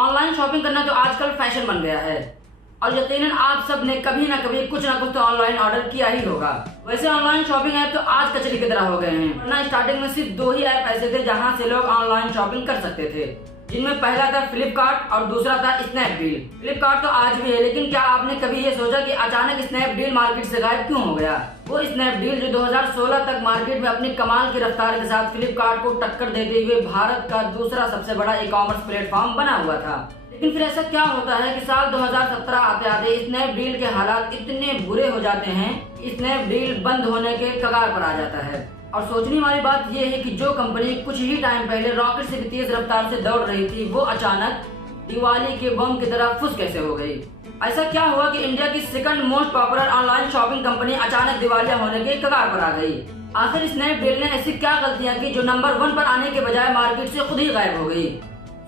Online shopping करना तो आजकल फैशन बन गया है और यकीनन आप सब ने कभी ना कभी कुछ ना कुछ तो ऑनलाइन ऑर्डर किया ही होगा। वैसे ऑनलाइन शॉपिंग ऐप तो आज कचरे की तरह हो गए हैं, वरना स्टार्टिंग में सिर्फ 2 ही ऐप ऐसे थे जहां से लोग ऑनलाइन शॉपिंग कर सकते थे, जिनमें पहला था फ्लिपकार्ट और दूसरा था स्नैपडील। फ्लिपकार्ट तो आज भी है, लेकिन क्या आपने कभी ये सोचा कि अचानक स्नैपडील मार्केट से गायब क्यों हो गया? वो स्नैपडील जो 2016 तक मार्केट में अपनी कमाल की रफ्तार के साथ फ्लिपकार्ट को टक्कर देते हुए भारत का दूसरा सबसे बड़ा ई कॉमर्स प्लेटफॉर्म बना हुआ था। लेकिन फिर ऐसा क्या होता है कि साल 2017 आते आते स्नैपडील के हालात इतने बुरे हो जाते हैं, स्नैपडील बंद होने के कगार पर आ जाता है। और सोचने वाली बात यह है कि जो कंपनी कुछ ही टाइम पहले रॉकेट से भी तेज रफ्तार से दौड़ रही थी, वो अचानक दिवाली के बम की तरह फुस कैसे हो गई? ऐसा क्या हुआ कि इंडिया की second most popular online shopping company अचानक दिवालिया होने के कगार पर आ गई? आखिर स्नैपडील ने ऐसी क्या गलतियां की जो नंबर 1 पर आने के बजाय मार्केट से खुद ही गायब हो गई?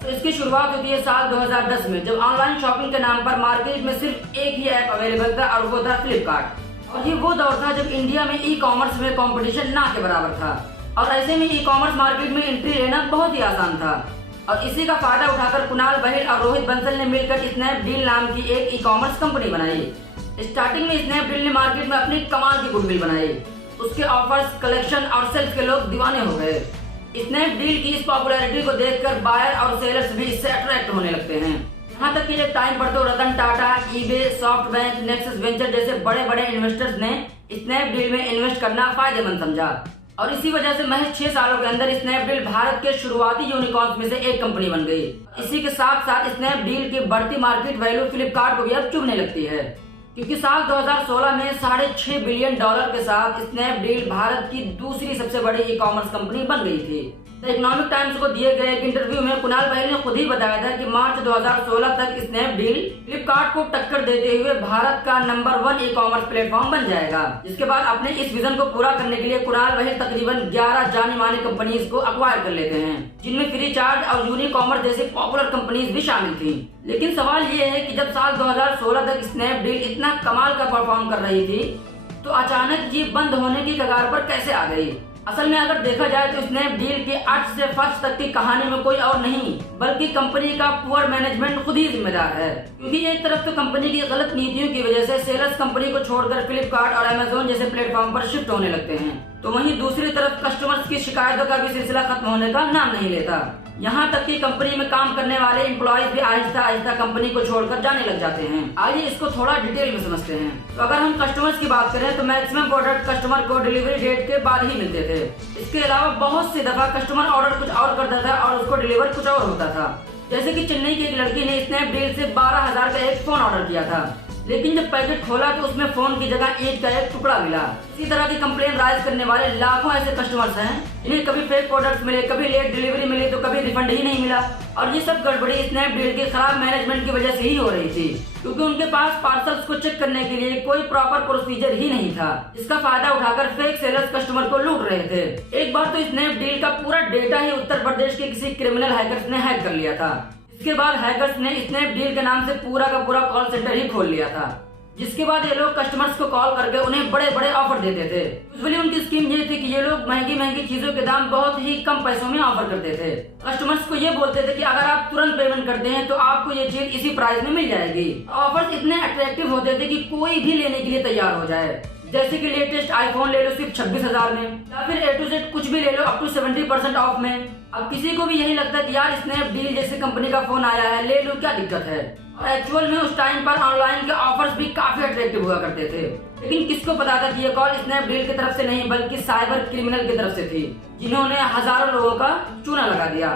तो इसकी शुरुआत होती है साल 2010 में, जब ऑनलाइन शॉपिंग के नाम पर मार्केट में सिर्फ एक ही ऐप अवेलेबल था और वो था फ्लिपकार्ट। और ये वो दौर था जब इंडिया में ई कॉमर्स में कंपटीशन ना के बराबर था और ऐसे में ई कॉमर्स मार्केट में एंट्री लेना बहुत ही आसान था। और इसी का फायदा उठाकर कुणाल बहिल और रोहित बंसल ने मिलकर स्नैपडील नाम की एक ई कॉमर्स कंपनी बनाई। स्टार्टिंग में स्नैपडील ने मार्केट में अपनी कमाल की गुडविल बनाई। उसके ऑफर्स, कलेक्शन और सेल्स के लोग दीवाने हो गए। स्नैपडील की इस पॉपुलैरिटी को देखकर बायर और सेलर्स भी इससे अट्रैक्ट होने लगते हैं। यहाँ तक कि एक टाइम पर तो Ratan Tata, eBay, SoftBank, Nexus venture जैसे बड़े बड़े इन्वेस्टर्स ने स्नैपडील में इन्वेस्ट करना फायदेमंद समझा। और इसी वजह से महज 6 सालों के अंदर स्नैपडील भारत के शुरुआती यूनिकॉर्न्स में से एक कंपनी बन गई। इसी के साथ साथ स्नैपडील की बढ़ती मार्केट वैल्यू फ्लिपकार्ट को भी अब चुभने लगती है, क्योंकि साल 2016 में $6.5 बिलियन के साथ स्नैपडील भारत की दूसरी सबसे बड़ी ई कॉमर्स कंपनी बन गई थी। द इकोनॉमिक टाइम्स को दिए गए एक इंटरव्यू में कुणाल बहिल ने खुद ही बताया था कि मार्च 2016 तक स्नैपडील फ्लिपकार्ट को टक्कर देते हुए भारत का नंबर 1 ई कॉमर्स प्लेटफॉर्म बन जाएगा। जिसके बाद अपने इस विजन को पूरा करने के लिए कुणाल बहिल तकरीबन 11 जानी मानी कंपनीज को अक्वायर कर लेते हैं, जिनमें फ्रीचार्ज और यूनिकॉमर्स जैसी पॉपुलर कंपनीज भी शामिल थी। लेकिन सवाल ये है कि जब साल 2016 तक स्नैपडील इतना कमाल का परफॉर्म कर रही थी, तो अचानक ये बंद होने की कगार पर कैसे आ गई? असल में अगर देखा जाए तो स्नैपडील के अर्थ से फर्श तक की कहानी में कोई और नहीं बल्कि कंपनी का पुअर मैनेजमेंट खुद ही जिम्मेदार है। क्योंकि एक तरफ तो कंपनी की गलत नीतियों की वजह से सेलर्स कंपनी को छोड़कर फ्लिपकार्ट और अमेज़न जैसे प्लेटफॉर्म पर शिफ्ट होने लगते हैं, तो वहीं दूसरी तरफ कस्टमर्स की शिकायतों का भी सिलसिला खत्म होने का नाम नहीं लेता। यहाँ तक कि कंपनी में काम करने वाले एम्प्लॉयज भी आहिस्ता आहिस्ता कंपनी को छोड़कर जाने लग जाते हैं। आइए इसको थोड़ा डिटेल में समझते हैं। तो अगर हम कस्टमर्स की बात करें तो मैक्सिमम प्रोडक्ट कस्टमर को डिलीवरी डेट के बाद ही मिलते थे। इसके अलावा बहुत सी दफा कस्टमर ऑर्डर कुछ और करता था और उसको डिलीवर कुछ और होता था। जैसे कि चेन्नई की एक लड़की ने स्नैपडील से 12,000 का एक फोन ऑर्डर किया था, लेकिन जब पैकेट खोला तो उसमें फोन की जगह ईंट का एक टुकड़ा मिला। इसी तरह की कंप्लेन राइज करने वाले लाखों ऐसे कस्टमर्स हैं जिन्हें कभी फेक प्रोडक्ट्स मिले, कभी लेट डिलीवरी मिली तो कभी रिफंड ही नहीं मिला। और ये सब गड़बड़ी स्नैपडील के खराब मैनेजमेंट की वजह से ही हो रही थी, क्योंकि उनके पास पार्सल्स को चेक करने के लिए कोई प्रॉपर प्रोसीजर ही नहीं था। इसका फायदा उठाकर फेक सेलर्स कस्टमर को लूट रहे थे। एक बार तो स्नैपडील का पूरा डेटा ही उत्तर प्रदेश के किसी क्रिमिनल हैकर्स ने हैक कर लिया था। इसके बाद हैकर्स ने स्नैपडील के नाम से पूरा का पूरा कॉल सेंटर ही खोल लिया था, जिसके बाद ये लोग कस्टमर्स को कॉल करके उन्हें बड़े बड़े ऑफर देते थे। यूजुअली उनकी स्कीम ये थी कि ये लोग महंगी महंगी चीजों के दाम बहुत ही कम पैसों में ऑफर करते थे। कस्टमर्स को ये बोलते थे कि अगर आप तुरंत पेमेंट करते हैं तो आपको ये चीज इसी प्राइस में मिल जाएगी। ऑफर्स इतने अट्रैक्टिव होते थे कि कोई भी लेने के लिए तैयार हो जाए। जैसे कि लेटेस्ट आईफोन ले लो सिर्फ 26,000 में, या फिर A to Z कुछ भी ले लो अप टू 70% ऑफ में। अब किसी को भी यही लगता है कि यार स्नैपडील जैसे कंपनी का फोन आया है, ले लो, क्या दिक्कत है। और एक्चुअल में उस टाइम पर ऑनलाइन के ऑफर्स भी काफी अट्रैक्टिव हुआ करते थे। लेकिन किसको पता था कि ये कॉल स्नैपडील की तरफ से नहीं बल्कि साइबर क्रिमिनल की तरफ से थी, जिन्होंने हजारों लोगों का चूना लगा दिया।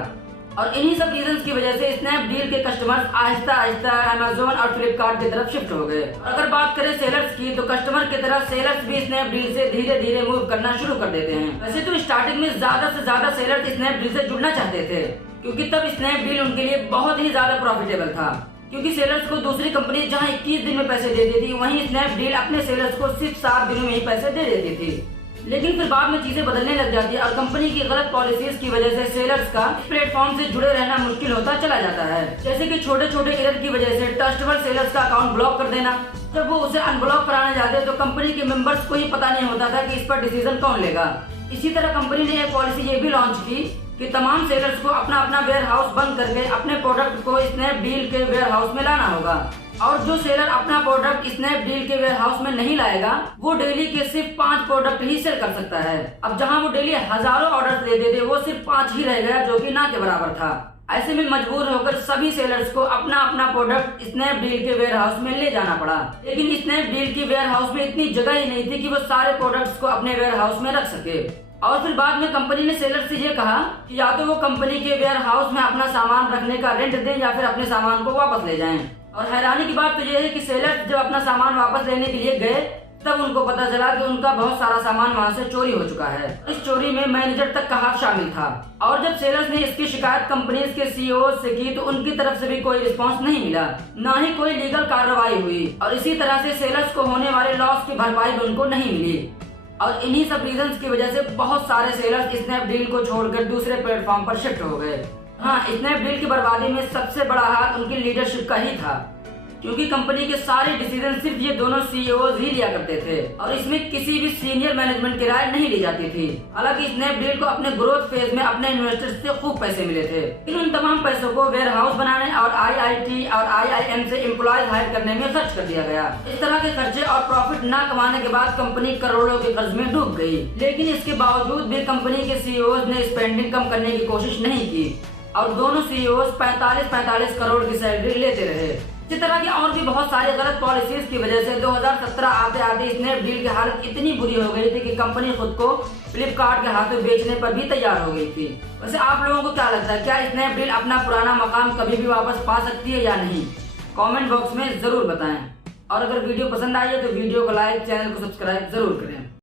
और इन्हीं सब रीजंस की वजह से स्नैपडील के कस्टमर्स आहिस्ता आहिस्ता अमेज़न और फ्लिपकार्ट की तरफ शिफ्ट हो गए। अगर बात करें सेलर्स की, तो कस्टमर की तरह सेलर्स भी स्नैपडील से धीरे धीरे मूव करना शुरू कर देते हैं। वैसे तो स्टार्टिंग में ज्यादा से ज्यादा सेलर्स स्नैपडील से जुड़ना चाहते थे, क्योंकि तब स्नैपडील उनके लिए बहुत ही ज्यादा प्रॉफिटेबल था। क्योंकि सेलर्स को दूसरी कंपनी जहां 21 दिन में पैसे देती थी, वहीं स्नैपडील अपने सेलर्स को सिर्फ 7 दिनों में ही पैसे दे देती थी। लेकिन फिर बाद में चीजें बदलने लग जाती है और कंपनी की गलत पॉलिसीज की वजह से सेलर्स का प्लेटफॉर्म से जुड़े रहना मुश्किल होता चला जाता है। जैसे कि छोटे छोटे एरर की वजह से ट्रस्टेबल सेलर्स का अकाउंट ब्लॉक कर देना। जब वो उसे अनब्लॉक कराने जाते तो कंपनी के मेंबर्स को ही पता नहीं होता था कि इस पर डिसीजन कौन लेगा। इसी तरह कंपनी ने एक पॉलिसी ये भी लॉन्च की कि तमाम सेलर्स को अपना अपना वेयर हाउस बंद करके अपने प्रोडक्ट को स्नैपडील के वेयर हाउस में लाना होगा। और जो सेलर अपना प्रोडक्ट स्नैपडील के वेयर हाउस में नहीं लाएगा वो डेली के सिर्फ 5 प्रोडक्ट ही सेल कर सकता है। अब जहां वो डेली हजारों ऑर्डर देते थे वो सिर्फ 5 ही रह गया, जो कि ना के बराबर था। ऐसे में मजबूर होकर सभी सेलर्स को अपना अपना प्रोडक्ट स्नैपडील के वेयर हाउस में ले जाना पड़ा। लेकिन स्नैपडील की वेयर हाउस में इतनी जगह ही नहीं थी कि वो सारे प्रोडक्ट्स को अपने वेयर हाउस में रख सके। और फिर बाद में कंपनी ने सेलर से ये कहा कि या तो वो कंपनी के वेयर हाउस में अपना सामान रखने का रेंट दें या फिर अपने सामान को वापस ले जाएं। और हैरानी की बात तो ये है कि सेलर जब अपना सामान वापस लेने के लिए गए तब उनको पता चला कि उनका बहुत सारा सामान वहाँ से चोरी हो चुका है। इस चोरी में मैनेजर तक का हाथ शामिल था। और जब सेलर्स ने इसकी शिकायत कंपनी के सीईओ से की तो उनकी तरफ से भी कोई रिस्पांस नहीं मिला, न ही कोई लीगल कार्रवाई हुई। और इसी तरह से सेलर्स को होने वाले लॉस की भरपाई भी उनको नहीं मिली। और इन्हीं सब रीजंस की वजह से बहुत सारे सेलर्स स्नैपडील को छोड़कर दूसरे प्लेटफॉर्म पर शिफ्ट हो गए। हाँ, स्नैपडील की बर्बादी में सबसे बड़ा हाथ उनकी लीडरशिप का ही था, क्योंकि कंपनी के सारे डिसीजन सिर्फ ये दोनों सीईओ ही लिया करते थे और इसमें किसी भी सीनियर मैनेजमेंट की राय नहीं ली जाती थी। हालांकि स्नैपडील को अपने ग्रोथ फेज में अपने इन्वेस्टर्स से खूब पैसे मिले थे, लेकिन उन तमाम पैसों को वेयर हाउस बनाने और IIT और IIM से एम्प्लॉयज हायर करने में खर्च कर दिया गया। इस तरह के खर्चे और प्रॉफिट न कमाने के बाद कंपनी करोड़ों के कर्ज में डूब गई। लेकिन इसके बावजूद भी कंपनी के सीईओ ने स्पेंडिंग कम करने की कोशिश नहीं की और दोनों सीईओ 45 करोड़ की सैलरी लेते रहे। इसी तरह की और भी बहुत सारी गलत पॉलिसीज की वजह से 2017 आते आते स्नैपडील की हालत इतनी बुरी हो गई थी कि कंपनी खुद को फ्लिपकार्ट के हाथों बेचने पर भी तैयार हो गई थी। वैसे आप लोगों को क्या लगता है, क्या स्नैपडील अपना पुराना मकाम कभी भी वापस पा सकती है या नहीं? कमेंट बॉक्स में जरूर बताएं। और अगर वीडियो पसंद आई है तो वीडियो को लाइक, चैनल को सब्सक्राइब जरूर करें।